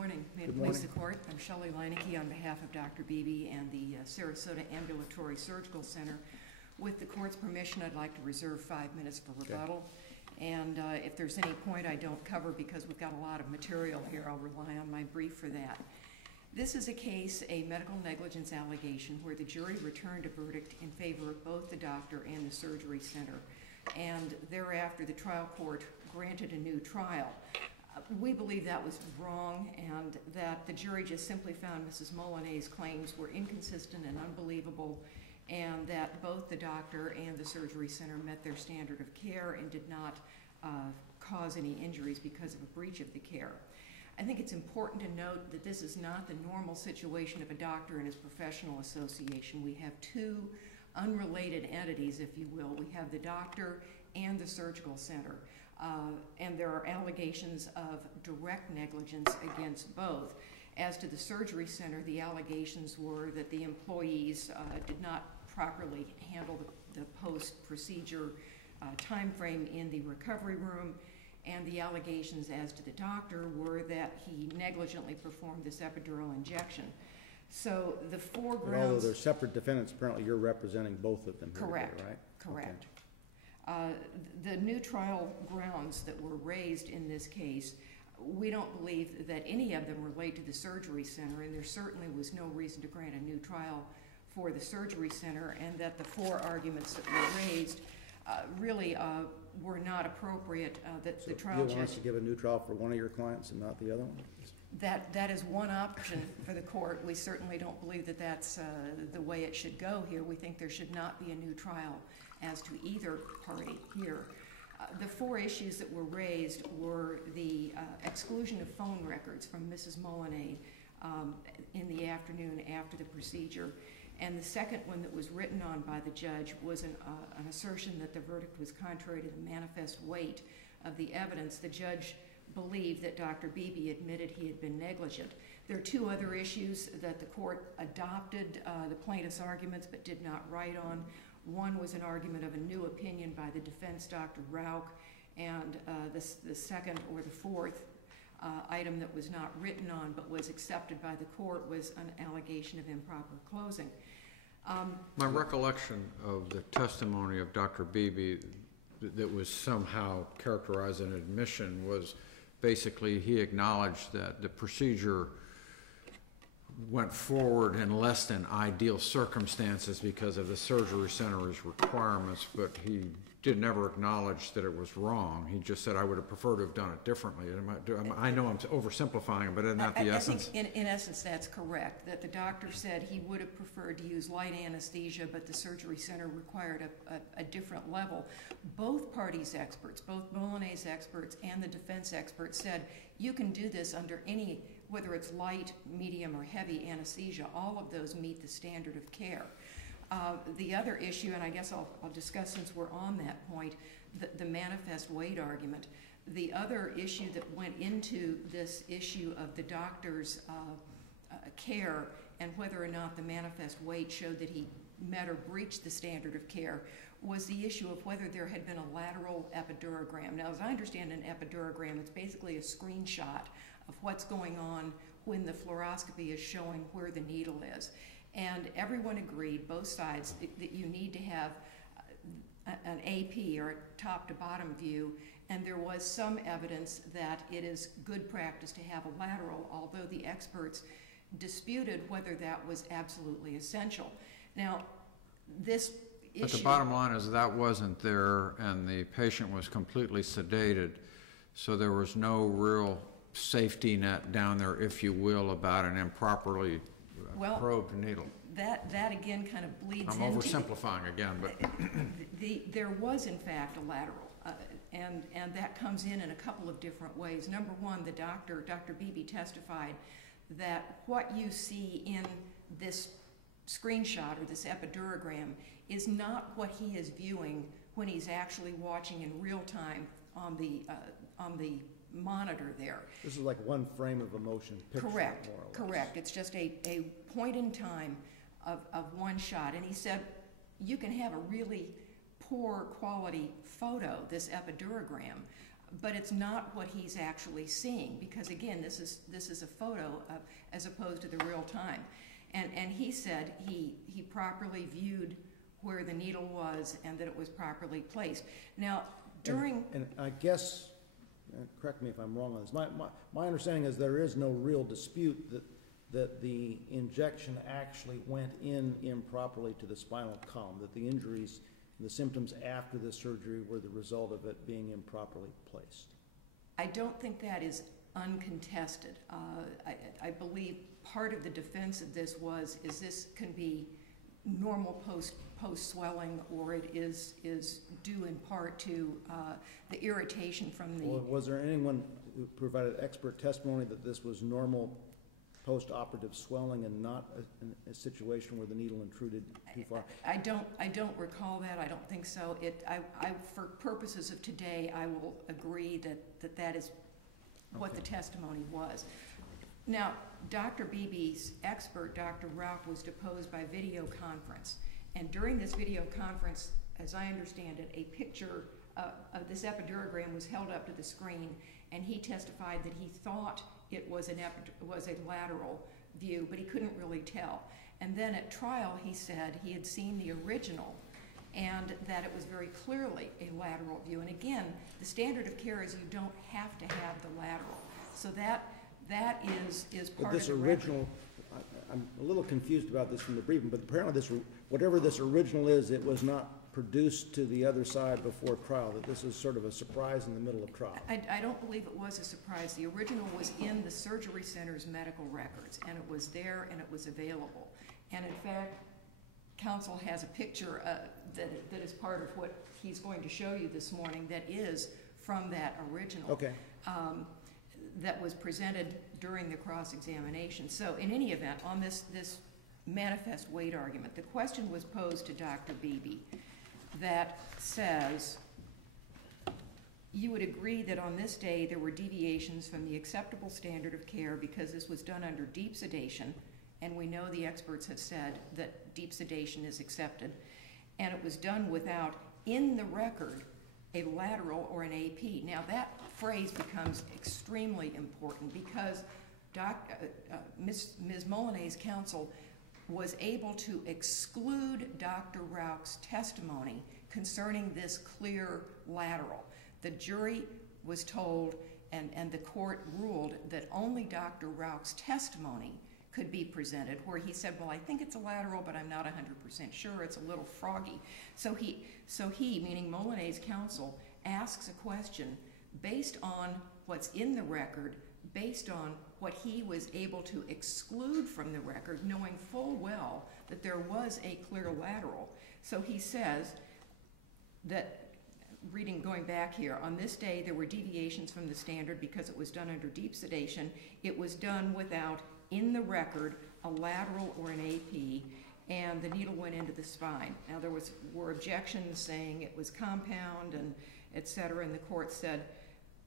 morning. May it please the Court. I'm Shelley Leineke on behalf of Dr. BBE and the Sarasota Ambulatory Surgical Center. With the Court's permission, I'd like to reserve 5 minutes for rebuttal. Okay. And if there's any point I don't cover because we've got a lot of material here, I'll rely on my brief for that. This is a case, a medical negligence allegation, where the jury returned a verdict in favor of both the doctor and the surgery center. And thereafter, the trial court granted a new trial. We believe that was wrong and that the jury just simply found Mrs. Mullan's claims were inconsistent and unbelievable, and that both the doctor and the surgery center met their standard of care and did not cause any injuries because of a breach of the care. I think it's important to note that this is not the normal situation of a doctor and his professional association. We have two unrelated entities, if you will. We have the doctor and the surgical center, and there are allegations of direct negligence against both. As to the surgery center, the allegations were that the employees did not properly handle the post-procedure time frame in the recovery room, and the allegations as to the doctor were that he negligently performed this epidural injection. So the four grounds... Although they're separate defendants, apparently you're representing both of them. Correct. Today, right? Correct. Okay. The new trial grounds that were raised in this case, we don't believe that any of them relate to the surgery center, and there certainly was no reason to grant a new trial for the surgery center, and that the four arguments that were raised really were not appropriate. That the trial judge... You want us to give a new trial for one of your clients and not the other one? That is one option for the court. We certainly don't believe that that's the way it should go here. We think there should not be a new trial as to either party here. The four issues that were raised were the exclusion of phone records from Mrs. Mullan in the afternoon after the procedure. And the second one that was written on by the judge was an assertion that the verdict was contrary to the manifest weight of the evidence. The judge believed that Dr. BBE admitted he had been negligent. There are two other issues that the court adopted the plaintiff's arguments but did not write on. One was an argument of a new opinion by the defense, Dr. Rauch, and the second or the fourth item that was not written on but was accepted by the court was an allegation of improper closing. My recollection of the testimony of Dr. BBE that was somehow characterized as an admission was basically he acknowledged that the procedure went forward in less than ideal circumstances because of the surgery center's requirements, but he did never acknowledge that it was wrong. He just said, I would have preferred to have done it differently. I know I'm oversimplifying, but isn't that the essence? I think in essence that's correct, that the doctor said he would have preferred to use light anesthesia, but the surgery center required a different level. Both parties' experts, both Mullan's experts and the defense experts said, you can do this under any, whether it's light, medium, or heavy anesthesia, all of those meet the standard of care. The other issue, and I guess I'll discuss since we're on that point, the manifest weight argument. The other issue that went into this issue of the doctor's care and whether or not the manifest weight showed that he met or breached the standard of care was the issue of whether there had been a lateral epidurogram. Now, as I understand an epidurogram, it's basically a screenshot of what's going on when the fluoroscopy is showing where the needle is. And everyone agreed, both sides, that you need to have an AP or a top to bottom view, and there was some evidence that it is good practice to have a lateral, although the experts disputed whether that was absolutely essential. Now, this issue... But the bottom line is that wasn't there, and the patient was completely sedated, so there was no real safety net down there, if you will, about an improperly probed needle. That again kind of bleeds into... I'm oversimplifying again, but... There was, in fact, a lateral, and that comes in a couple of different ways. Number one, the Dr. BBE testified that what you see in this screenshot or this epidurogram is not what he is viewing when he's actually watching in real time on the monitor there. This is like one frame of a motion picture, correct, more or less. Correct. It's just a point in time of one shot. And he said you can have a really poor quality photo, this epidurogram, but it's not what he's actually seeing, because again, this is a photo as opposed to the real time. And he said he properly viewed where the needle was and that it was properly placed. Now, during... And I guess, correct me if I'm wrong on this, my understanding is there is no real dispute that the injection actually went in improperly to the spinal column, that the injuries, the symptoms after the surgery were the result of it being improperly placed. I don't think that is uncontested. I believe part of the defense of this is this can be normal post swelling, or it is due in part to the irritation from the... Well, was there anyone who provided expert testimony that this was normal post-operative swelling and not a situation where the needle intruded too far? I don't recall that. I don't think so. For purposes of today, I will agree that is what the testimony was. Now, Dr. Beebe's expert, Dr. Rauch, was deposed by video conference. And during this video conference, as I understand it, a picture of this epiduragram was held up to the screen, and he testified that he thought it was a lateral view, but he couldn't really tell. And then at trial, he said he had seen the original and that it was very clearly a lateral view. And again, the standard of care is you don't have to have the lateral. So that is part of the original. I'm a little confused about this from the briefing, but apparently whatever this original is, it was not produced to the other side before trial, that this is sort of a surprise in the middle of trial. I don't believe it was a surprise. The original was in the surgery center's medical records, and it was there and it was available. And in fact, counsel has a picture that is part of what he's going to show you this morning that is from that original. Okay. That was presented during the cross-examination. So in any event, on this manifest weight argument, the question was posed to Dr. Beebe that says, you would agree that on this day there were deviations from the acceptable standard of care because this was done under deep sedation, and we know the experts have said that deep sedation is accepted, and it was done without, in the record, a lateral or an AP. Now that phrase becomes extremely important because Ms. Mullan's counsel was able to exclude Dr. Rauch's testimony concerning this clear lateral. The jury was told, and the court ruled, that only Dr. Rauch's testimony could be presented, where he said, well, I think it's a lateral, but I'm not 100% sure. It's a little froggy. So he, meaning Mullan's counsel, asks a question based on what's in the record, based on what he was able to exclude from the record, knowing full well that there was a clear lateral. So he says that, going back here, on this day there were deviations from the standard because it was done under deep sedation. It was done without, in the record, a lateral or an AP, and the needle went into the spine. Now there were objections saying it was compound and et cetera, and the court said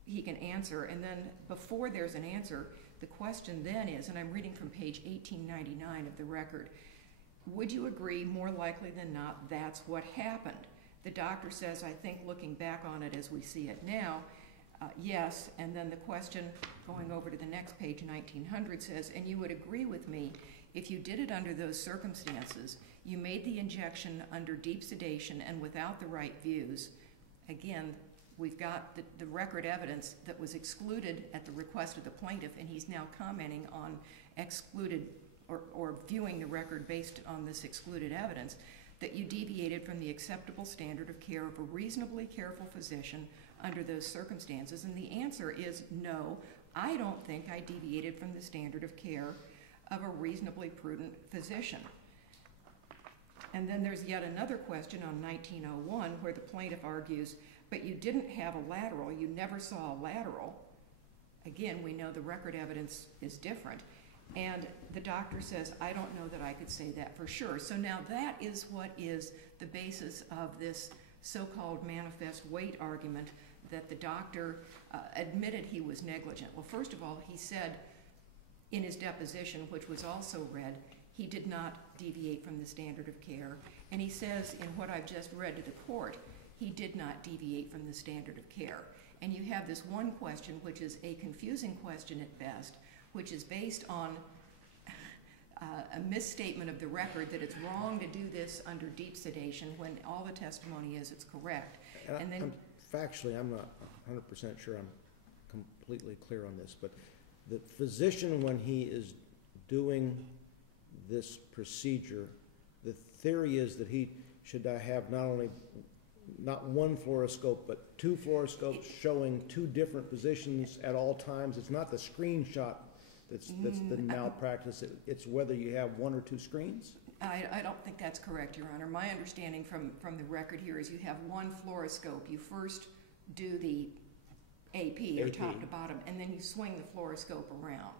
he can answer. And then before there's an answer, the question then is, and I'm reading from page 1899 of the record, would you agree more likely than not that's what happened? The doctor says, I think looking back on it as we see it now, yes. And then the question going over to the next page, 1900, says, and you would agree with me if you did it under those circumstances, you made the injection under deep sedation and without the right views. Again, we've got the record evidence that was excluded at the request of the plaintiff, and he's now commenting on excluded or viewing the record based on this excluded evidence, that you deviated from the acceptable standard of care of a reasonably careful physician under those circumstances. And the answer is no, I don't think I deviated from the standard of care of a reasonably prudent physician. And then there's yet another question on 1901 where the plaintiff argues, but you didn't have a lateral, you never saw a lateral. Again, we know the record evidence is different. And the doctor says, I don't know that I could say that for sure. So now that is what is the basis of this so-called manifest weight argument, that the doctor admitted he was negligent. Well, first of all, he said in his deposition, which was also read, he did not deviate from the standard of care. And he says in what I've just read to the court, he did not deviate from the standard of care. and you have this one question, which is a confusing question at best, which is based on a misstatement of the record that it's wrong to do this under deep sedation when all the testimony is it's correct. And then Factually, I'm not 100% sure I'm completely clear on this, but the physician, when he is doing this procedure, the theory is that he should have not one fluoroscope, but two fluoroscopes showing two different positions at all times. It's not the screenshot that's the malpractice. It's whether you have one or two screens. I don't think that's correct, Your Honor. My understanding from the record here is you have one fluoroscope. You first do the AP, or top to bottom, and then you swing the fluoroscope around,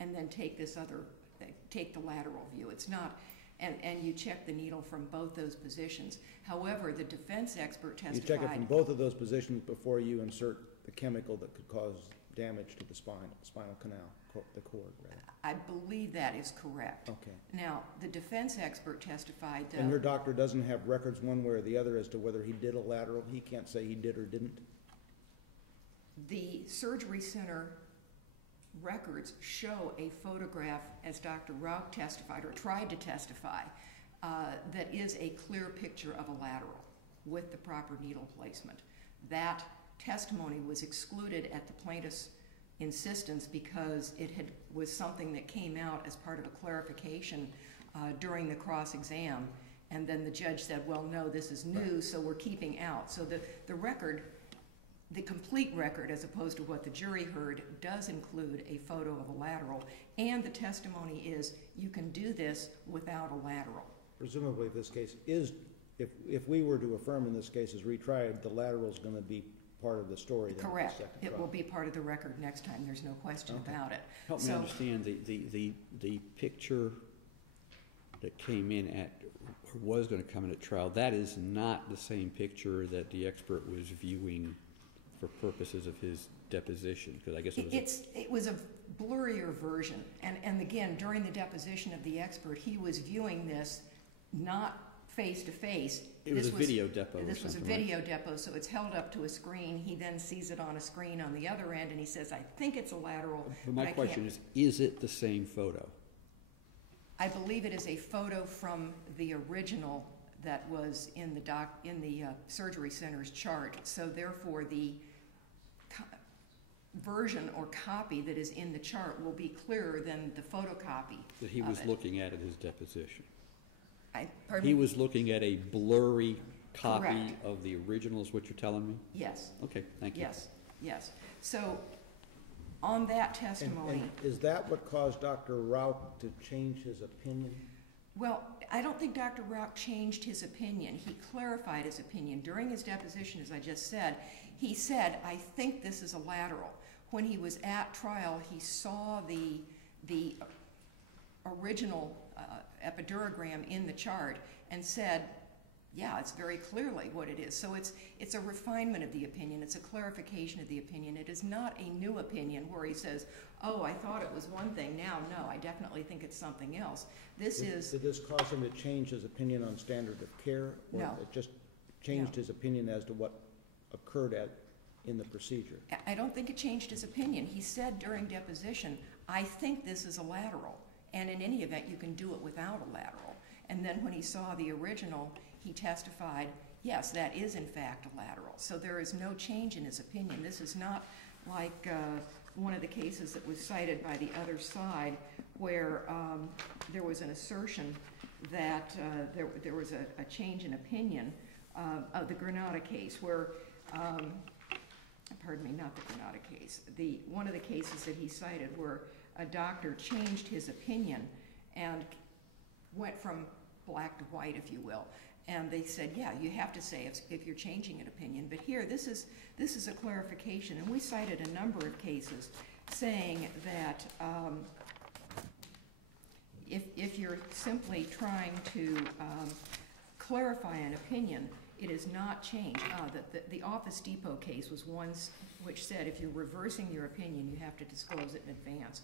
and then take the lateral view. It's not, and you check the needle from both those positions. However, the defense expert testified. You check it from both of those positions before you insert the chemical that could cause damage to the spinal canal, the cord, right? I believe that is correct. Okay. Now, the defense expert testified. And your doctor doesn't have records one way or the other as to whether he did a lateral? He can't say he did or didn't? The surgery center records show a photograph, as Dr. Rauch testified, or tried to testify, that is a clear picture of a lateral with the proper needle placement. That testimony was excluded at the plaintiff's insistence because it was something that came out as part of a clarification during the cross-exam, and then the judge said, well, no, this is new, so we're keeping out. So the record, the complete record, as opposed to what the jury heard, does include a photo of a lateral, and the testimony is you can do this without a lateral. Presumably this case is, if we were to affirm in this case as retried, the lateral is going to be part of the story. Correct. It will be part of the record next time. There's no question about it. Help me understand the picture that came in at, or was going to come in at trial. That is not the same picture that the expert was viewing for purposes of his deposition, because I guess it was a blurrier version. And again, during the deposition of the expert, he was viewing this not face to face. It was a video depo. This was a video depo, so it's held up to a screen. He then sees it on a screen on the other end, and he says, I think it's a lateral. But my question is it the same photo? I believe it is a photo from the original that was in the surgery center's chart. So therefore, the version or copy that is in the chart will be clearer than the photocopy that he was looking at his deposition. He was looking at a blurry copy Correct. Of the original, is what you're telling me? Yes. Okay, thank you. Yes. So on that testimony. And is that what caused Dr. Rauch to change his opinion? Well, I don't think Dr. Rauch changed his opinion. He clarified his opinion. During his deposition, as I just said, he said, I think this is a lateral. When he was at trial, he saw the original epiduragram in the chart and said, yeah, it's very clearly what it is. So it's a refinement of the opinion. It's a clarification of the opinion. It is not a new opinion where he says, oh, I thought it was one thing. Now, no, I definitely think it's something else. Did this cause him to change his opinion on standard of care? Or No. It just changed his opinion as to what occurred in the procedure? I don't think it changed his opinion. He said during deposition, I think this is a lateral. And in any event, you can do it without a lateral. And then when he saw the original, he testified, yes, that is in fact a lateral. So there is no change in his opinion. This is not like one of the cases that was cited by the other side where there was an assertion that there was a change in opinion of the Granada case where, pardon me, not the Granada case, one of the cases that he cited where a doctor changed his opinion and went from black to white, if you will. And they said, yeah, you have to say if you're changing an opinion. But here, this is a clarification. And we cited a number of cases saying that if you're simply trying to clarify an opinion, it is not changed. The Office Depot case was one which said if you're reversing your opinion, you have to disclose it in advance.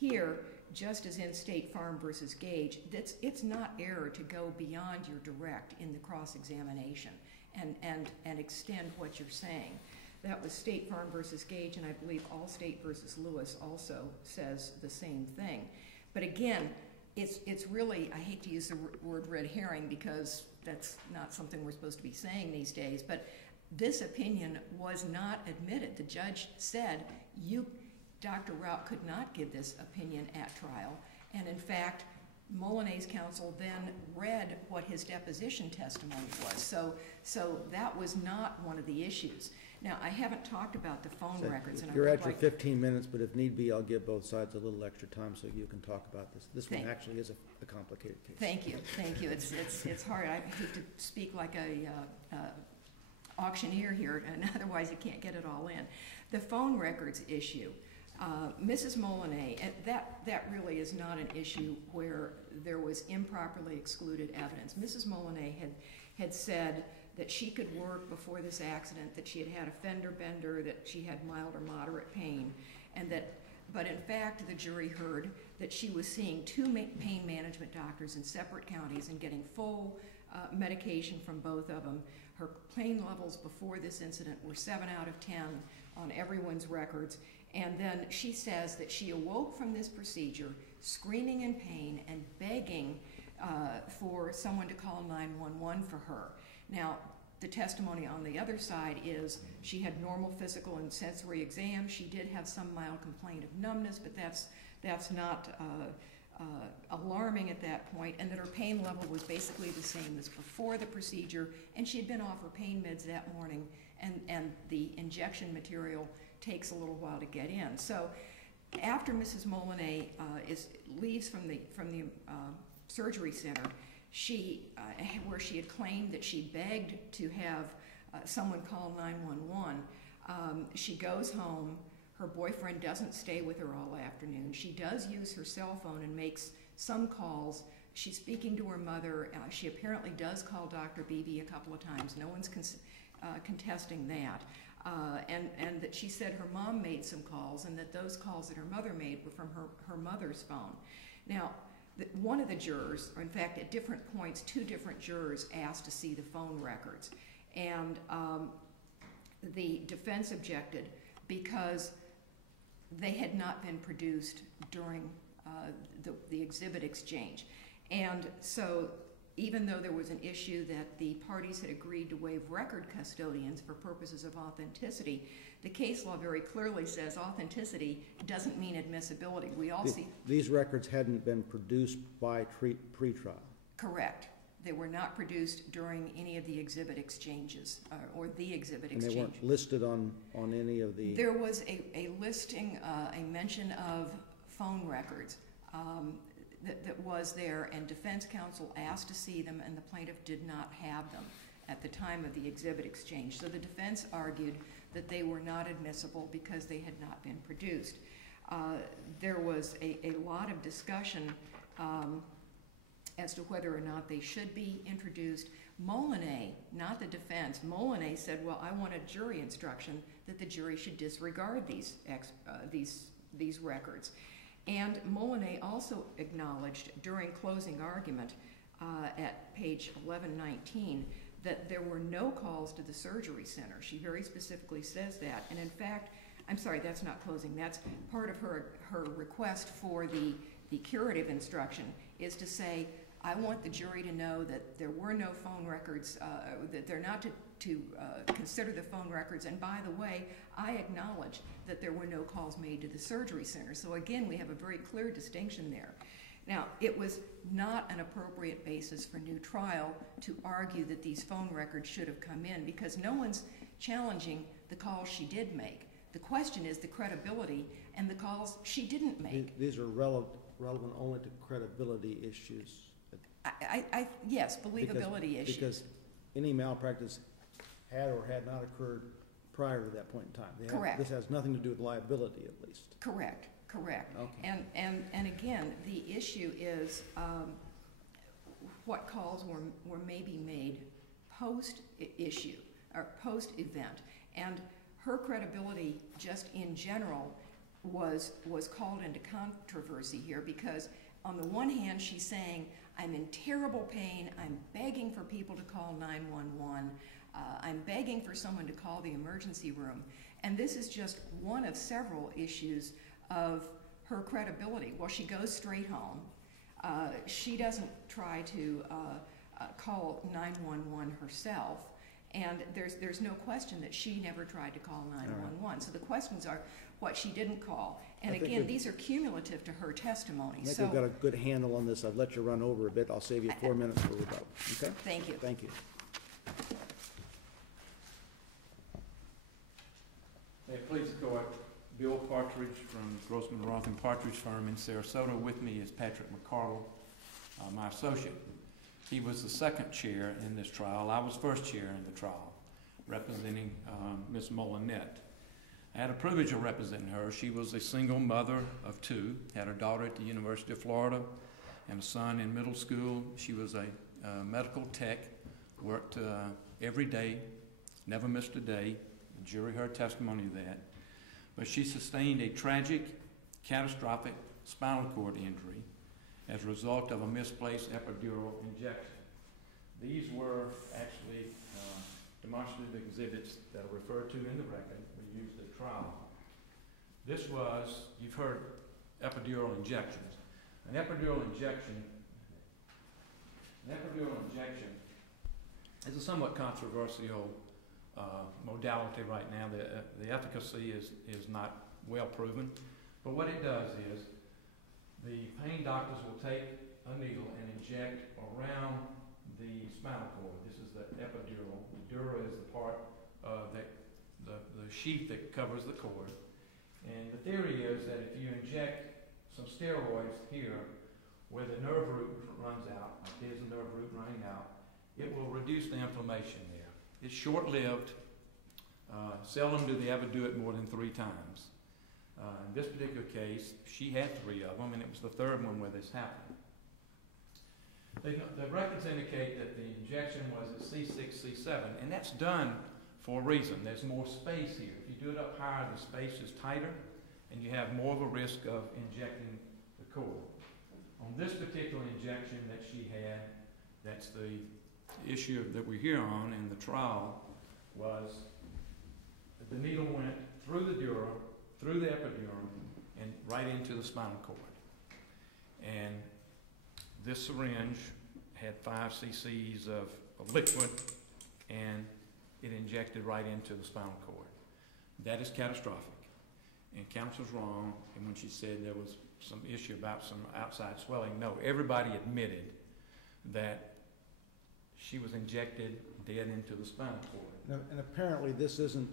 Here, just as in State Farm versus Gage, it's not error to go beyond your direct in the cross-examination and extend what you're saying. That was State Farm versus Gage, and I believe Allstate versus Lewis also says the same thing. But again, it's really, I hate to use the word red herring because that's not something we're supposed to be saying these days, but this opinion was not admitted. The judge said, Dr. Rout could not give this opinion at trial, and in fact, Mullan's counsel then read what his deposition testimony was. So that was not one of the issues. Now, I haven't talked about the phone records. And you're at your 15 minutes, but if need be, I'll give both sides a little extra time so you can talk about this. This one actually is a complicated case. Thank you. It's hard. I hate to speak like a auctioneer here, and otherwise you can't get it all in. The phone records issue. Mrs. Mullan, that really is not an issue where there was improperly excluded evidence. Mrs. Mullan had said that she could work before this accident, that she had had a fender bender, that she had mild or moderate pain, but in fact the jury heard that she was seeing 2 pain management doctors in separate counties and getting full medication from both of them. Her pain levels before this incident were 7 out of 10 on everyone's records. And then she says that she awoke from this procedure screaming in pain and begging for someone to call 911 for her. Now, the testimony on the other side is she had normal physical and sensory exams. She did have some mild complaint of numbness, but that's not alarming at that point, and that her pain level was basically the same as before the procedure, and she had been off her pain meds that morning, and the injection material takes a little while to get in. So after Mrs. Mullan leaves from the surgery center, where she had claimed that she begged to have someone call 911, she goes home. Her boyfriend doesn't stay with her all afternoon. She does use her cell phone and makes some calls. She's speaking to her mother. She apparently does call Dr. BBE a couple of times. No one's contesting that. And that she said her mom made some calls, and that those calls that her mother made were from her mother's phone. Now, one of the jurors, or in fact at different points, 2 different jurors asked to see the phone records. And the defense objected because they had not been produced during the exhibit exchange. And so even though there was an issue that the parties had agreed to waive record custodians for purposes of authenticity, the case law very clearly says authenticity doesn't mean admissibility. We all see... These records hadn't been produced by pre-trial. Correct. They were not produced during any of the exhibit exchanges, or the exhibit exchange. And they weren't listed on any of the... There was a listing, a mention of phone records that was there, and defense counsel asked to see them, and the plaintiff did not have them at the time of the exhibit exchange. So the defense argued that they were not admissible because they had not been produced. There was a lot of discussion as to whether or not they should be introduced. Mullan, not the defense, Mullan said, well, I want a jury instruction that the jury should disregard these records. And Mullan also acknowledged during closing argument at page 1119 that there were no calls to the surgery center. She very specifically says that. And in fact, I'm sorry, that's not closing. That's part of her request for the curative instruction is to say, I want the jury to know that there were no phone records, that they're not to consider the phone records. And by the way, I acknowledge that there were no calls made to the surgery center. So again, we have a very clear distinction there. Now, it was not an appropriate basis for new trial to argue that these phone records should have come in because no one's challenging the calls she did make. The question is the credibility and the calls she didn't make. These are relevant only to credibility issues. Yes, believability issues. Because any malpractice had or had not occurred prior to that point in time. Correct. This has nothing to do with liability, at least. Correct. Okay. And again, the issue is what calls were maybe made post-issue or post-event. And her credibility just in general was called into controversy here because on the one hand, she's saying, I'm in terrible pain, I'm begging for people to call 911, I'm begging for someone to call the emergency room. And this is just one of several issues of her credibility. Well, she goes straight home. She doesn't try to call 911 herself. And there's no question that she never tried to call 911. Right. So the questions are what she didn't call. And again, these are cumulative to her testimony. I think we've got a good handle on this. I've let you run over a bit. I'll save you 4 minutes for rebuttal. Okay? Thank you. Thank you. May it please the court, Bill Partridge from Grossman Roth and Partridge firm in Sarasota. With me is Patrick McCardle, my associate. He was the second chair in this trial. I was first chair in the trial, representing Ms. Mullan. I had a privilege of representing her. She was a single mother of two, had a daughter at the University of Florida and a son in middle school. She was a medical tech, worked every day, never missed a day. The jury heard testimony of that. But she sustained a tragic, catastrophic spinal cord injury as a result of a misplaced epidural injection. These were actually demonstrative exhibits that are referred to in the record. We used at trial. This was, you've heard epidural injections. An epidural injection is a somewhat controversial modality right now. The efficacy is not well proven, but what it does is the pain doctors will take a needle and inject around the spinal cord. This is the epidural. The dura is the part of the sheath that covers the cord. And the theory is that if you inject some steroids here where the nerve root runs out, like here's the nerve root running out, it will reduce the inflammation there. It's short-lived. Seldom do they ever do it more than 3 times. In this particular case, she had 3 of them, and it was the 3rd one where this happened. The records indicate that the injection was at C6, C7, and that's done for a reason. There's more space here. If you do it up higher, the space is tighter, and you have more of a risk of injecting the cord. On this particular injection that she had, that's the issue that we're here on in the trial, was the needle went through the dura, through the epidural, and right into the spinal cord. And this syringe had 5 cc's of liquid, and it injected right into the spinal cord. That is catastrophic. And counsel's wrong, and when she said there was some issue about some outside swelling, no, everybody admitted that she was injected dead into the spinal cord. And apparently this isn't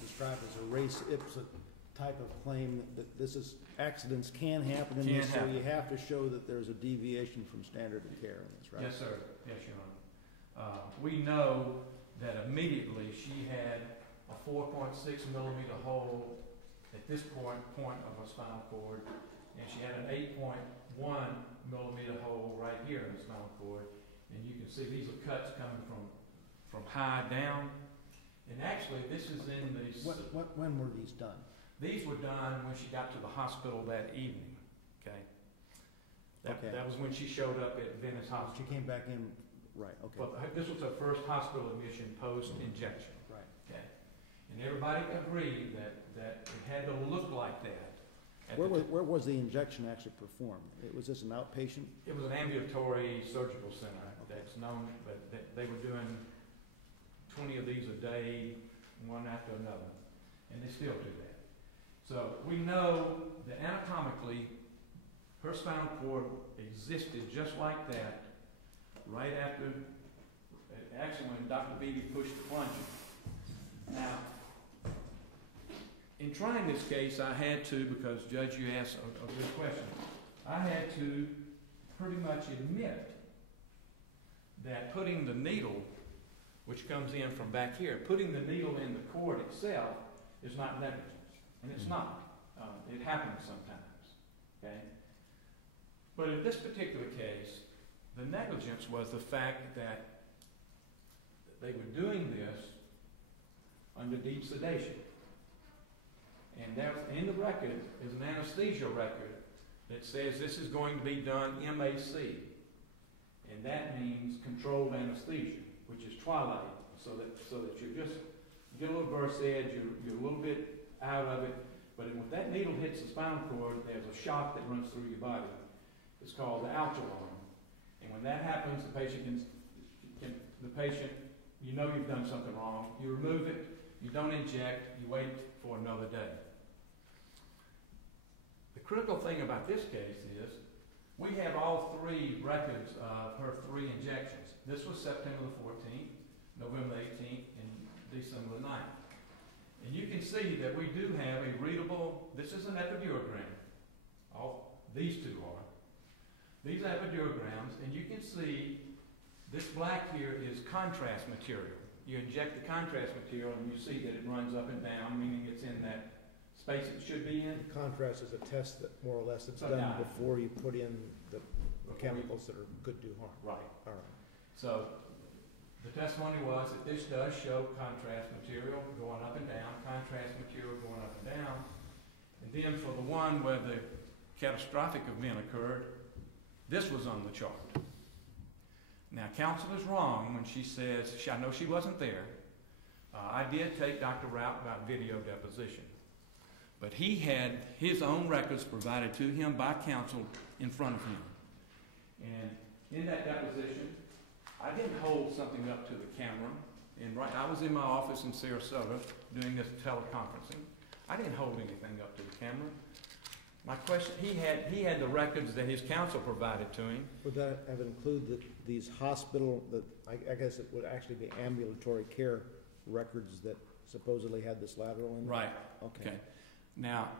described as a race ipsa type of claim, that this is, accidents can happen in this, so you have to show that there's a deviation from standard of care in this, right? Yes, sir. Yes, Your Honor. We know that immediately she had a 4.6 millimeter hole at this point of her spinal cord, and she had an 8.1 millimeter hole right here in the spinal cord. And you can see these are cuts coming from high down. And actually, this is in the... When were these done? These were done when she got to the hospital that evening, okay? That was when she showed up at Venice Hospital. She came back in, right, okay. But this was her first hospital admission post-injection. Right. Okay. And everybody agreed that it had to look like that. Where was the injection actually performed? Was this an outpatient? It was an ambulatory surgical center that's known, but they were doing 20 of these a day, one after another, and they still do that. So we know that anatomically, her spinal cord existed just like that right after, actually when Dr. BBE pushed the plunger. Now, in trying this case, I had to, because Judge, you asked a good question, I had to pretty much admit that putting the needle, which comes in from back here, putting the needle in the cord itself is not negligence. And it's not. It happens sometimes. Okay? But in this particular case, the negligence was the fact that they were doing this under deep sedation. And there, in the record is an anesthesia record that says this is going to be done MAC. And that means controlled anesthesia, which is twilight so that you get a little burst edge, you're a little bit out of it, but when that needle hits the spinal cord, there's a shock that runs through your body. It's called the outer alarm. And when that happens, the patient you know you've done something wrong, you remove it, you don't inject, you wait for another day. The critical thing about this case is we have all three records of her 3 injections. This was September the 14th, November the 18th, and December the 9th. And you can see that we do have a readable, this is an epiduragram. These two are. These epidurograms, and you can see this black here is contrast material. You inject the contrast material and you see that it runs up and down, meaning it's in that space it should be in. Contrast is a test that more or less it's So done now- before you put in the chemicals that could do harm. Right. All right. So the testimony was that this does show contrast material going up and down, contrast material going up and down. And then for the one where the catastrophic event occurred, this was on the chart. Now, counsel is wrong when she says, I know she wasn't there. I did take Dr. Rout about video deposition. But he had his own records provided to him by counsel in front of him. And in that deposition, I didn't hold something up to the camera. I was in my office in Sarasota doing this teleconferencing. I didn't hold anything up to the camera. My question, he had the records that his counsel provided to him. Would that have included these hospital, I guess it would actually be ambulatory care records that supposedly had this lateral in it? Right. Okay. Now,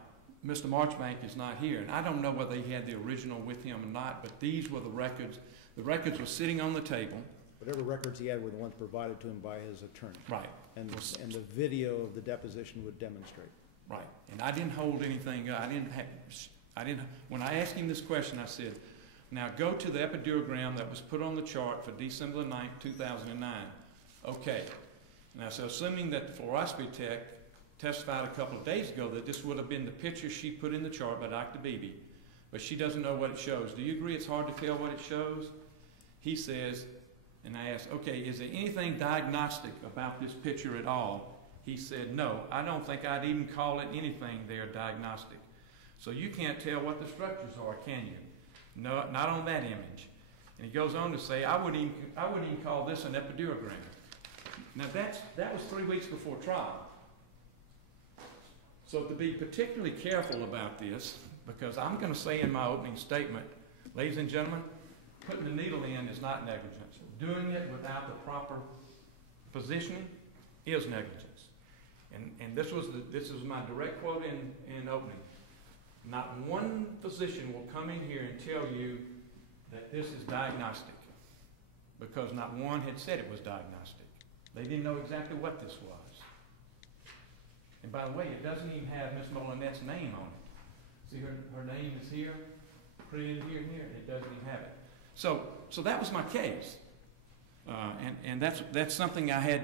Mr. Marchbank is not here, and I don't know whether he had the original with him or not, but these were the records. The records were sitting on the table. Whatever records he had were the ones provided to him by his attorney. Right. And the video of the deposition would demonstrate. Right. And I didn't hold anything up. When I asked him this question, I said, now go to the epidurogram that was put on the chart for December 9, 2009. Okay. Now, so assuming that the fluoroscopy tech testified a couple of days ago that this would have been the picture she put in the chart by Dr. BBE, but she doesn't know what it shows. Do you agree it's hard to tell what it shows? He says, and I asked, okay, is there anything diagnostic about this picture at all? He said, no, I don't think I'd even call it anything there diagnostic. So you can't tell what the structures are, can you? No, not on that image. And he goes on to say, I wouldn't even call this an epidurogram. Now that was 3 weeks before trial. So to be particularly careful about this, because I'm going to say in my opening statement, ladies and gentlemen, putting the needle in is not negligence. Doing it without the proper positioning is negligence. And this was my direct quote in opening. Not one physician will come in here and tell you that this is diagnostic, because not one had said it was diagnostic. They didn't know exactly what this was. And by the way, it doesn't even have Ms. Mullanet's name on it. See, her name is here, printed here, and here. It doesn't even have it. So that was my case. And that's something I had,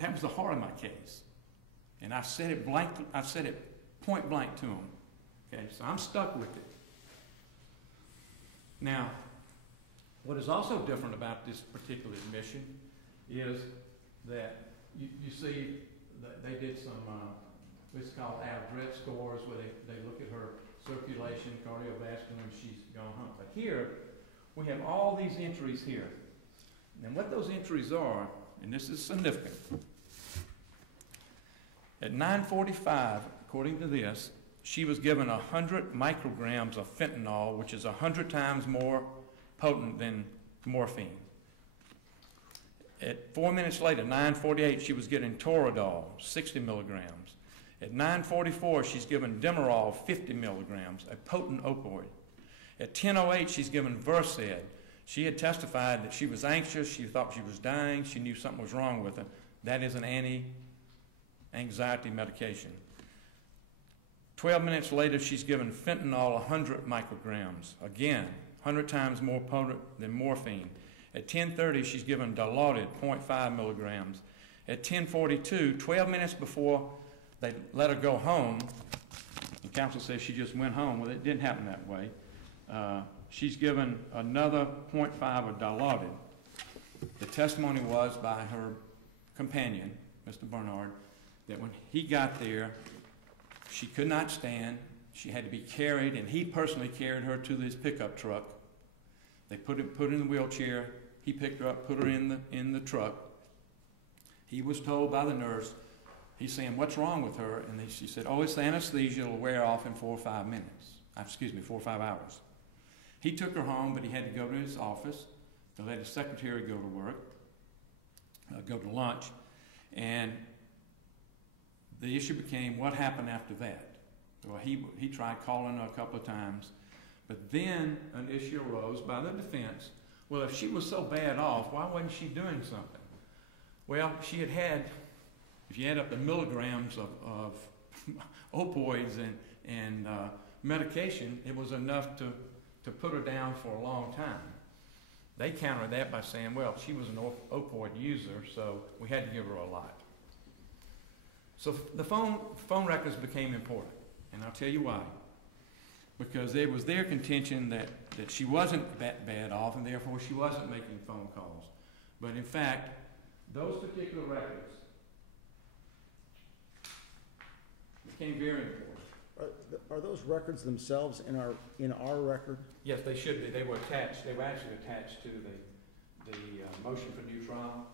that was the heart of my case. And I said it point blank to him. Okay, so I'm stuck with it. Now, what is also different about this particular admission is that you see that they did some, what's called out-of-breath scores, where they look at her circulation, cardiovascular, and she's gone home. But here, we have all these entries here. And what those entries are, and this is significant, at 9:45, according to this, she was given 100 micrograms of fentanyl, which is 100 times more potent than morphine. At 4 minutes later, 9:48, she was getting Toradol, 60 milligrams. At 9:44, she's given Demerol, 50 milligrams, a potent opioid. At 10:08, she's given Versed. She had testified that she was anxious, she thought she was dying, she knew something was wrong with her. That is an anti-anxiety medication. 12 minutes later, she's given fentanyl, 100 micrograms. Again, 100 times more potent than morphine. At 10:30, she's given Dilaudid, 0.5 milligrams. At 10:42, 12 minutes before they let her go home, and counsel says she just went home. Well, it didn't happen that way. She's given another 0.5 of Dilaudid. The testimony was by her companion, Mr. Bernard, that when he got there, she could not stand. She had to be carried, and he personally carried her to his pickup truck. They put her in the wheelchair. He picked her up, put her in the truck. He was told by the nurse, he's saying, "What's wrong with her?" And she said, "Oh, it's the anesthesia. It'll wear off in 4 or 5 minutes. 4 or 5 hours." He took her home, but he had to go to his office to let his secretary go to work, go to lunch, and the issue became, what happened after that? Well, he tried calling her a couple of times, but then an issue arose by the defense. Well, if she was so bad off, why wasn't she doing something? Well, she had, if you add up the milligrams of opioids and medication, it was enough to put her down for a long time. They countered that by saying, well, she was an opioid user, so we had to give her a lot. So the phone records became important, and I'll tell you why. Because it was their contention that she wasn't that bad off, and therefore she wasn't making phone calls. But in fact, those particular records became very important. Are those records themselves in our record? Yes, they should be. They were attached. They were actually attached to the motion for new trial.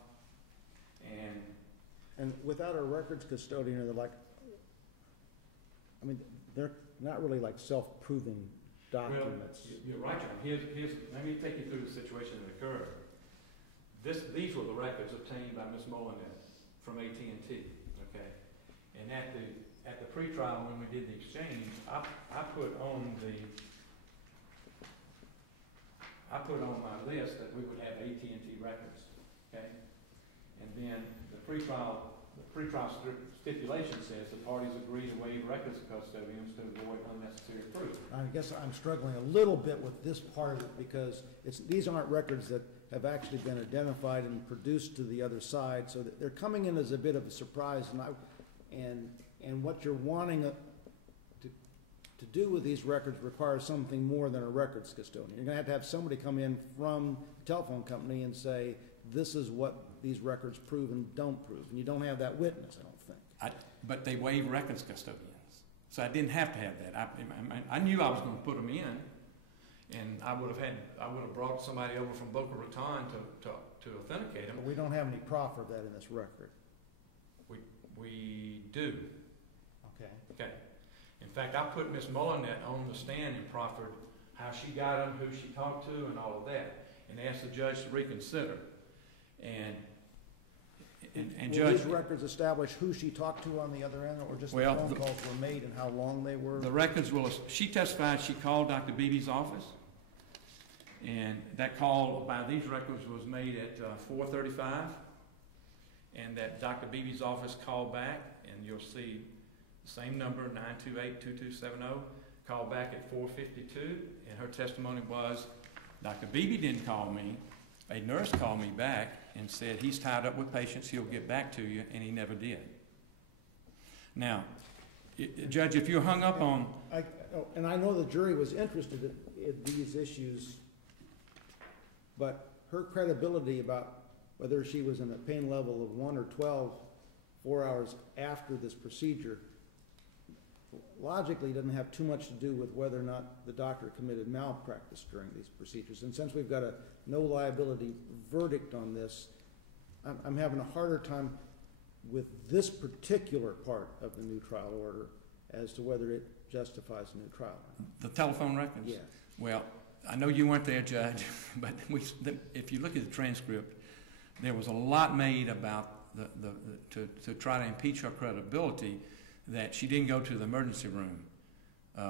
And without a records custodian, they're like, I mean, they're not really like self-proving documents. Well, you're right, John. Let me take you through the situation that occurred. These were the records obtained by Ms. Mullan from AT&T. Okay, and at the pretrial when we did the exchange, I put on my list that we would have AT&T records. Okay, and then the pretrial stipulation says the parties agree to waive records custodians to avoid unnecessary proof. I guess I'm struggling a little bit with this part of it because these aren't records that have actually been identified and produced to the other side, so that they're coming in as a bit of a surprise. And what you're wanting to do with these records requires something more than a records custodian. You're going to have somebody come in from the telephone company and say, this is what these records prove and don't prove. And you don't have that witness, I don't think. But they waive records custodians. So I didn't have to have that. I knew I was going to put them in, and I would have brought somebody over from Boca Raton to authenticate them. But we don't have any proffer of that in this record. We do. Okay. Okay. In fact, I put Ms. Mullan on the stand and proffered how she got them, who she talked to, and all of that, and asked the judge to reconsider. And Will Judge, these records establish who she talked to on the other end, or just the phone calls were made and how long they were? The records will. She testified she called Dr. BBE's office, and that call by these records was made at 4:35, and that Dr. BBE's office called back, and you'll see the same number, 928-2270, called back at 4:52, and her testimony was, Dr. BBE didn't call me. A nurse called me back and said, he's tied up with patients, he'll get back to you, and he never did. Now, Judge, if you're hung up on... And I know the jury was interested in these issues, but her credibility about whether she was in a pain level of 1 or 12 4 hours after this procedure logically doesn't have too much to do with whether or not the doctor committed malpractice during these procedures. And since we've got a no liability verdict on this, I'm having a harder time with this particular part of the new trial order as to whether it justifies a new trial. The telephone records? Yeah. Well, I know you weren't there, Judge, but if you look at the transcript, there was a lot made about to try to impeach her credibility that she didn't go to the emergency room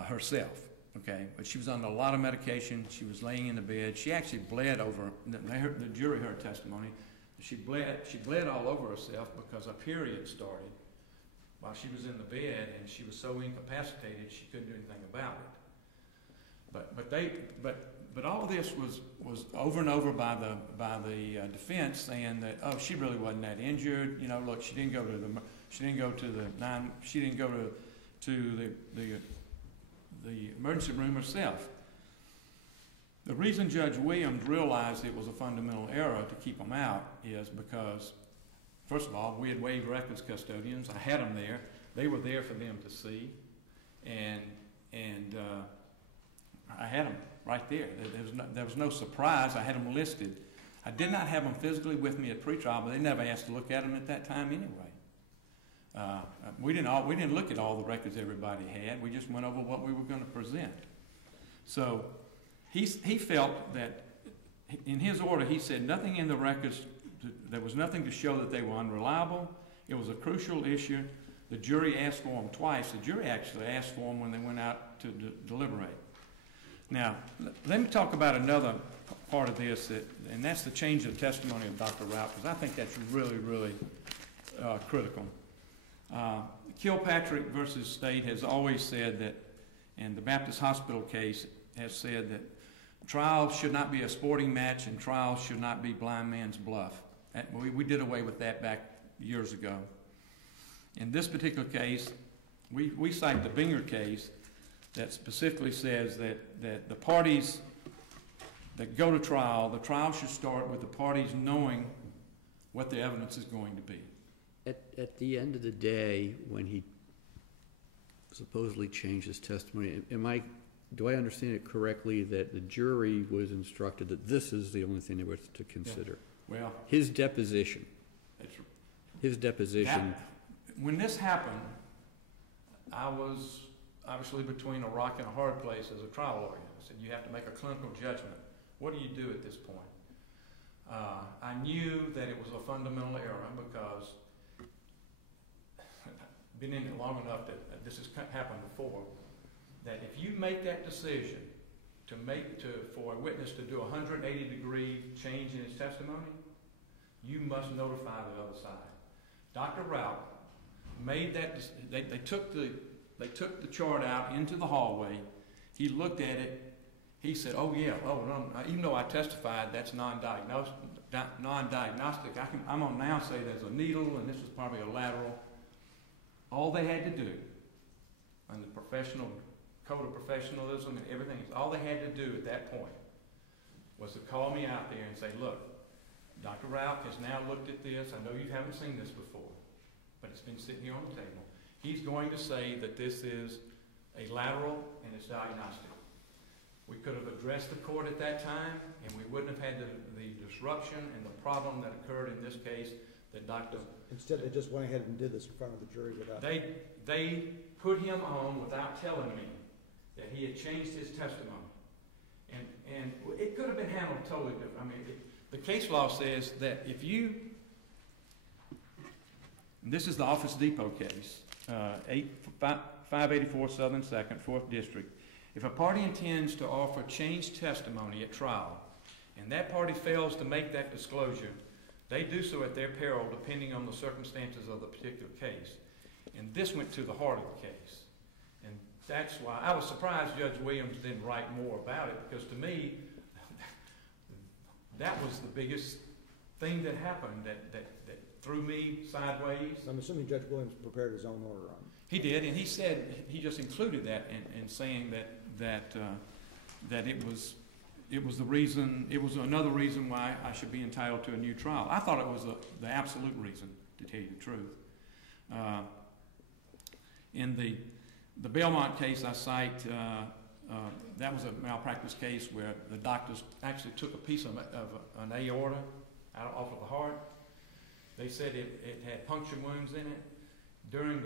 herself, okay? But she was under a lot of medication. She was laying in the bed. She actually bled over, the jury heard testimony. She bled all over herself because her period started while she was in the bed, and she was so incapacitated she couldn't do anything about it. But all of this was over and over by the defense, saying that, oh, she really wasn't that injured. You know, look, she didn't go to the emergency room herself. The reason Judge Williams realized it was a fundamental error to keep them out is because first of all, we had waived records custodians. I had them there. They were there for them to see, and I had them right there. There was no surprise. I had them listed. I did not have them physically with me at pretrial, but they never asked to look at them at that time anyway. We didn't look at all the records everybody had. We just went over what we were going to present. So he felt that in his order, he said nothing in the records, there was nothing to show that they were unreliable. It was a crucial issue. The jury asked for them twice. The jury actually asked for them when they went out to deliberate. Now, let me talk about another part of this, and that's the change of testimony of Dr. Rauch, because I think that's really, really critical. Kilpatrick versus State has always said that, and the Baptist Hospital case has said that trials should not be a sporting match and trials should not be blind man's bluff. We did away with that back years ago. In this particular case, we cite the Binger case that specifically says that the parties that go to trial, the trial should start with the parties knowing what the evidence is going to be. At the end of the day, when he supposedly changed his testimony, do I understand it correctly that the jury was instructed that this is the only thing they were to consider? Yeah. Well, his deposition. When this happened, I was obviously between a rock and a hard place as a trial lawyer. I said, you have to make a clinical judgment. What do you do at this point? I knew that it was a fundamental error because I've been in it long enough that this has happened before, that if you make that decision for a witness to do a 180-degree change in his testimony, you must notify the other side. Dr. Rauch made that. They took the chart out into the hallway. He looked at it. He said, "Oh yeah, no, even though I testified, that's non-diagnostic. I'm gonna now say there's a needle, and this was probably a lateral." All they had to do, and the professional code of professionalism and everything, all they had to do at that point was to call me out there and say, "Look, Dr. Rauch has now looked at this. I know you haven't seen this before, but it's been sitting here on the table. He's going to say that this is a lateral and it's diagnostic." We could have addressed the court at that time, and we wouldn't have had the disruption and the problem that occurred in this case that Dr. Instead, they just went ahead and did this in front of the jury without... They put him on without telling me that he had changed his testimony. And it could have been handled totally different. I mean, the case law says that if you... This is the Office Depot case, 584 Southern 2nd, 4th District. If a party intends to offer changed testimony at trial, and that party fails to make that disclosure, they do so at their peril depending on the circumstances of the particular case. And this went to the heart of the case. And that's why I was surprised Judge Williams didn't write more about it, because to me, that was the biggest thing that happened that threw me sideways. I'm assuming Judge Williams prepared his own order on it. He did, and he said, he just included that in saying that it was the reason, it was another reason why I should be entitled to a new trial. I thought it was the absolute reason, to tell you the truth. In the Belmont case I cite, that was a malpractice case where the doctors actually took a piece of an aorta off of the heart. They said it had puncture wounds in it. During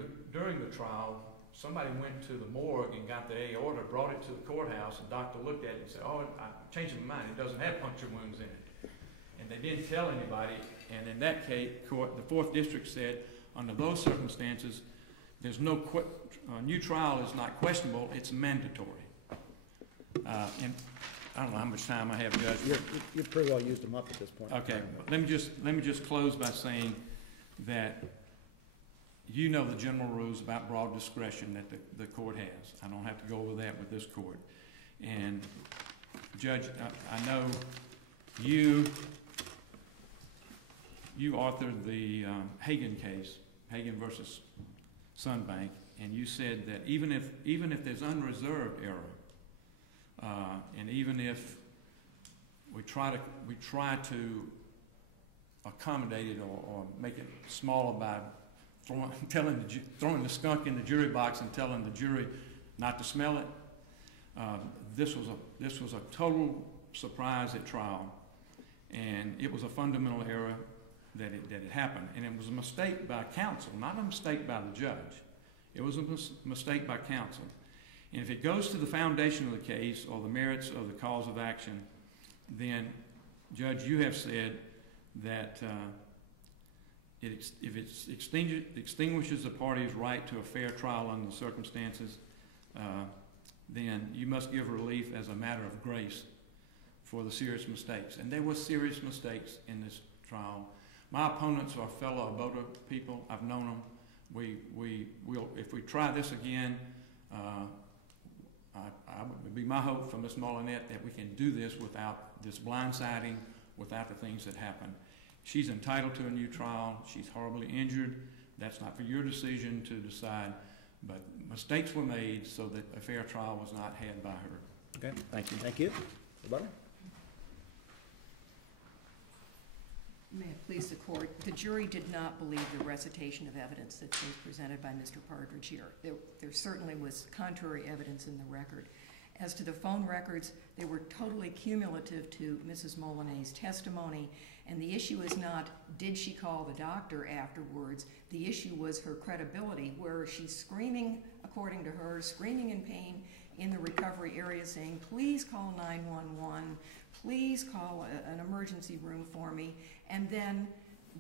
the trial, somebody went to the morgue and got the aorta, brought it to the courthouse, and the doctor looked at it and said, "Oh, I'm changing my mind. It doesn't have puncture wounds in it." And they didn't tell anybody. And in that case, the 4th District said, under those circumstances, there's no new trial is not questionable; it's mandatory. And I don't know how much time I have, Judge. You've pretty well used them up at this point. Okay, let me just close by saying that you know the general rules about broad discretion that the court has. I don't have to go over that with this court. And Judge, I know you authored the Hagen case, Hagen versus Sunbank, and you said that even if there's unreserved error, and even if we try to accommodate it or make it smaller by throwing the skunk in the jury box and telling the jury not to smell it. This was a total surprise at trial, and it was a fundamental error that it happened, and it was a mistake by counsel, not a mistake by the judge. It was a mistake by counsel. And if it goes to the foundation of the case or the merits of the cause of action, then, Judge, you have said that if it extinguishes the party's right to a fair trial under the circumstances, then you must give relief as a matter of grace for the serious mistakes. And there were serious mistakes in this trial. My opponents are fellow Abota people. I've known them. We'll, if we try this again, it would be my hope for Ms. Mullanette that we can do this without this blindsiding, without the things that happened. She's entitled to a new trial. She's horribly injured. That's not for your decision to decide, but mistakes were made so that a fair trial was not had by her. Okay, thank you. Thank you. Rebuttal? May it please the court, the jury did not believe the recitation of evidence that's been presented by Mr. Partridge here. There certainly was contrary evidence in the record. As to the phone records, they were totally cumulative to Mrs. Mullanet's testimony, and the issue is not, did she call the doctor afterwards? The issue was her credibility, where she's screaming, according to her, screaming in pain in the recovery area, saying, please call 911, please call an emergency room for me. And then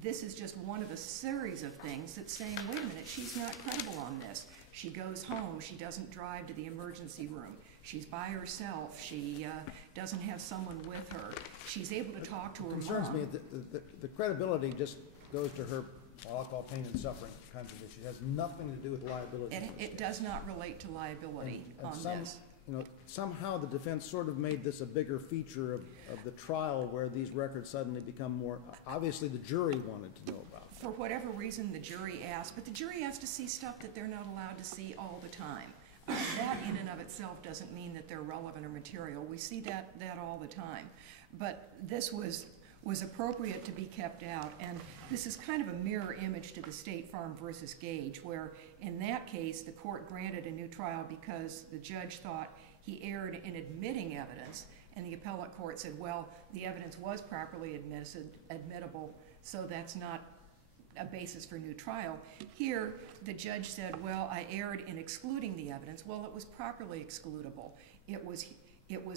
this is just one of a series of things that's saying, wait a minute, she's not credible on this. She goes home, she doesn't drive to the emergency room. She's by herself, she doesn't have someone with her. She's able to talk to her mom. It concerns me, the credibility just goes to her, what I'll call pain and suffering kinds of issues. It has nothing to do with liability. It does not relate to liability on this. You know, somehow the defense sort of made this a bigger feature of the trial, where these records suddenly become more, obviously the jury wanted to know about. For whatever reason, the jury asked, but the jury has to see stuff that they're not allowed to see all the time. That in and of itself doesn't mean that they're relevant or material. We see that all the time. But this was appropriate to be kept out, and this is kind of a mirror image to the State Farm versus Gage, where in that case the court granted a new trial because the judge thought he erred in admitting evidence, and the appellate court said, well, the evidence was properly admittable, so that's not a basis for new trial. Here, the judge said, well, I erred in excluding the evidence. Well, it was properly excludable. It was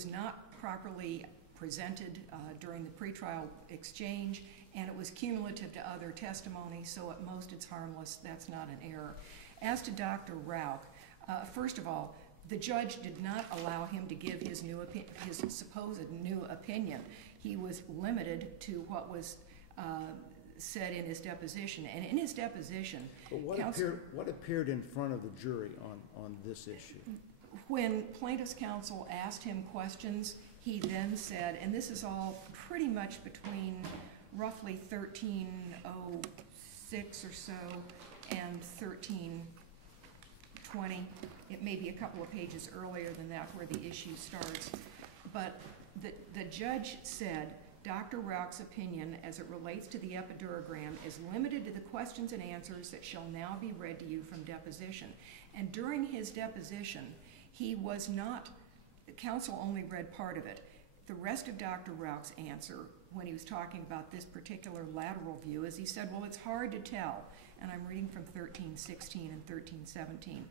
not properly presented during the pretrial exchange, and it was cumulative to other testimony, so at most it's harmless. That's not an error. As to Dr. Rauch, first of all, the judge did not allow him to give his supposed new opinion. He was limited to what was said in his deposition, and in his deposition, but what appeared in front of the jury on this issue? When plaintiff's counsel asked him questions, he then said, and this is all pretty much between roughly 1306 or so and 1320. It may be a couple of pages earlier than that where the issue starts. But the judge said, Dr. Rauch's opinion as it relates to the epiduragram is limited to the questions and answers that shall now be read to you from deposition. And during his deposition, he was not, the counsel only read part of it. The rest of Dr. Rauch's answer, when he was talking about this particular lateral view, is he said, well, it's hard to tell. And I'm reading from 1316 and 1317.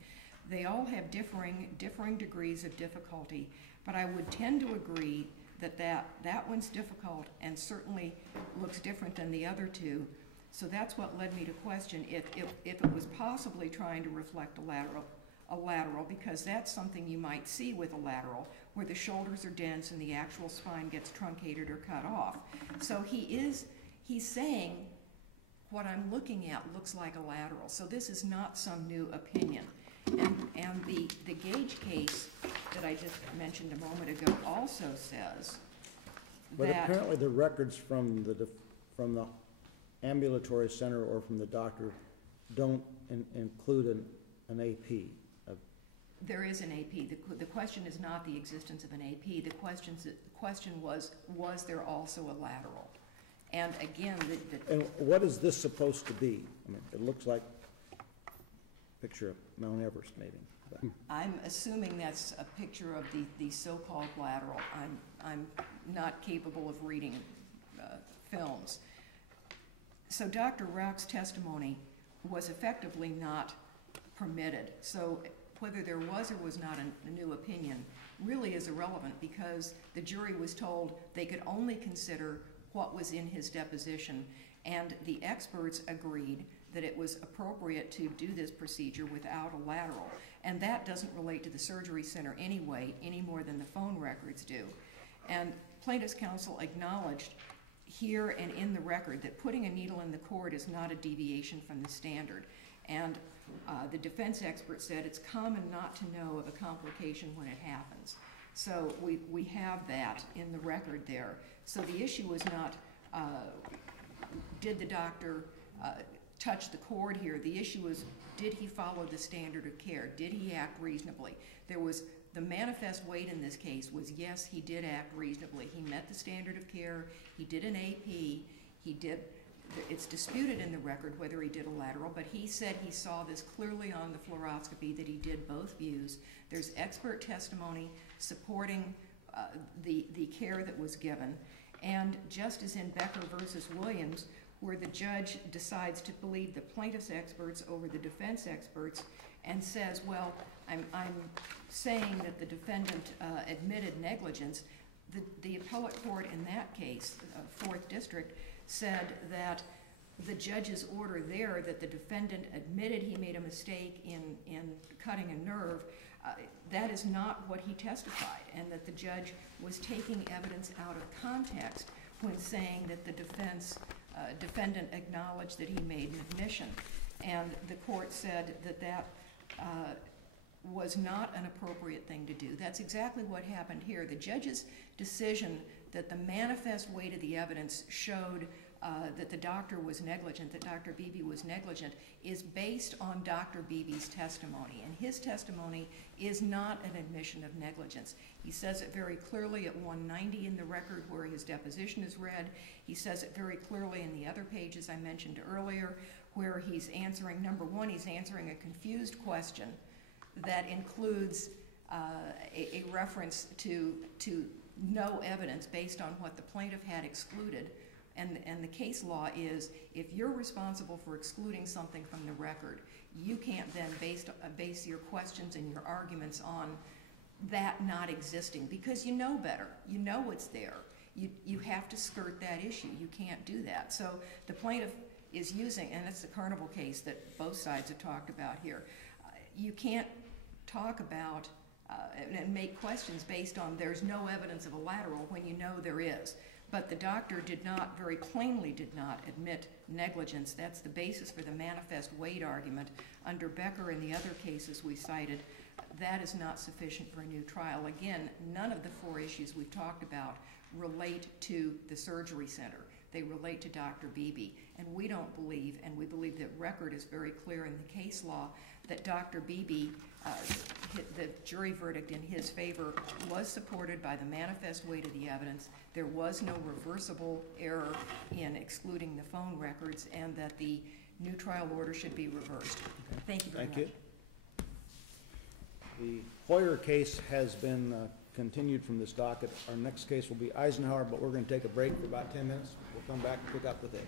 They all have differing degrees of difficulty, but I would tend to agree that one's difficult and certainly looks different than the other two. So that's what led me to question if it was possibly trying to reflect a lateral, because that's something you might see with a lateral, where the shoulders are dense and the actual spine gets truncated or cut off. So he's saying what I'm looking at looks like a lateral. So this is not some new opinion. And the Gage case that I just mentioned a moment ago also says but that apparently the records from the ambulatory center or from the doctor don't include an AP. There is an AP. The question is not the existence of an AP. The question was there also a lateral? And again, And what is this supposed to be? I mean, it looks like a picture of Mount Everest, maybe. But I'm assuming that's a picture of the so-called lateral. I'm not capable of reading films. So Dr. Rauch's testimony was effectively not permitted. So whether there was or was not a new opinion really is irrelevant, because the jury was told they could only consider what was in his deposition, and the experts agreed that it was appropriate to do this procedure without a lateral. And that doesn't relate to the surgery center anyway, any more than the phone records do. And plaintiff's counsel acknowledged here and in the record that putting a needle in the cord is not a deviation from the standard. And the defense expert said it's common not to know of a complication when it happens. So we have that in the record there. So the issue was not, did the doctor touch the cord here? The issue was, did he follow the standard of care? Did he act reasonably? There was, the manifest weight in this case was, yes, he did act reasonably. He met the standard of care. He did an AP. He did, it's disputed in the record whether he did a lateral, but he said he saw this clearly on the fluoroscopy that he did both views. There's expert testimony supporting the care that was given. And just as in Becker versus Williams, where the judge decides to believe the plaintiff's experts over the defense experts and says, well, I'm saying that the defendant admitted negligence, the appellate court in that case, 4th District, said that the judge's order there that the defendant admitted he made a mistake in cutting a nerve, that is not what he testified, and that the judge was taking evidence out of context when saying that the defendant acknowledged that he made an admission. And the court said that that was not an appropriate thing to do. That's exactly what happened here. The judge's decision that the manifest weight of the evidence showed that the doctor was negligent, that Dr. Beebe was negligent, is based on Dr. Beebe's testimony. And his testimony is not an admission of negligence. He says it very clearly at 190 in the record where his deposition is read. He says it very clearly in the other pages I mentioned earlier where he's answering, number one, he's answering a confused question that includes a reference to no evidence based on what the plaintiff had excluded. And the case law is, if you're responsible for excluding something from the record, you can't then base your questions and your arguments on that not existing, because you know better. You know it's there. You have to skirt that issue. You can't do that. So the plaintiff is using, and it's the Carnival case that both sides have talked about here, you can't talk about and make questions based on there's no evidence of a lateral when you know there is. But the doctor very plainly did not admit negligence. That's the basis for the manifest weight argument. Under Becker and the other cases we cited, that is not sufficient for a new trial. Again, none of the 4 issues we've talked about relate to the surgery center. They relate to Dr. Beebe. And we don't believe, and we believe that record is very clear in the case law, that Dr. Beebe, the jury verdict in his favor was supported by the manifest weight of the evidence. There was no reversible error in excluding the phone records, and that the new trial order should be reversed. Okay. Thank you very much. Thank you. The Hoyer case has been continued from this docket. Our next case will be Eisenhower, but we're going to take a break for about 10 minutes. We'll come back and pick up with it.